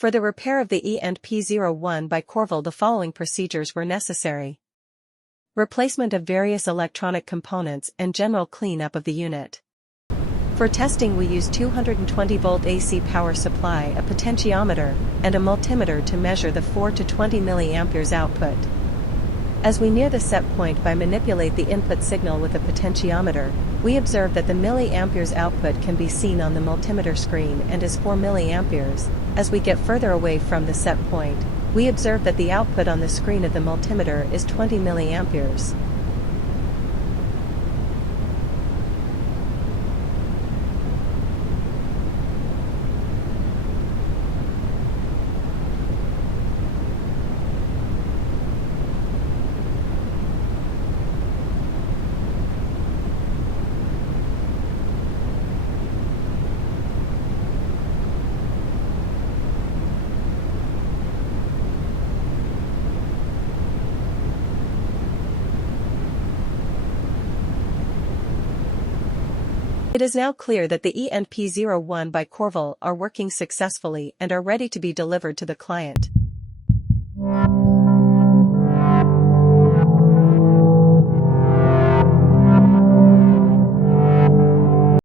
For the repair of the E&P-01 by Korval, the following procedures were necessary. Replacement of various electronic components and general cleanup of the unit. For testing we used 220-volt AC power supply, a potentiometer, and a multimeter to measure the 4 to 20 mA output. As we near the set point by manipulate the input signal with a potentiometer, we observe that the milliamperes output can be seen on the multimeter screen and is 4 mA. As we get further away from the set point, we observe that the output on the screen of the multimeter is 20 mA. It is now clear that the E&P-01 by Korval are working successfully and are ready to be delivered to the client.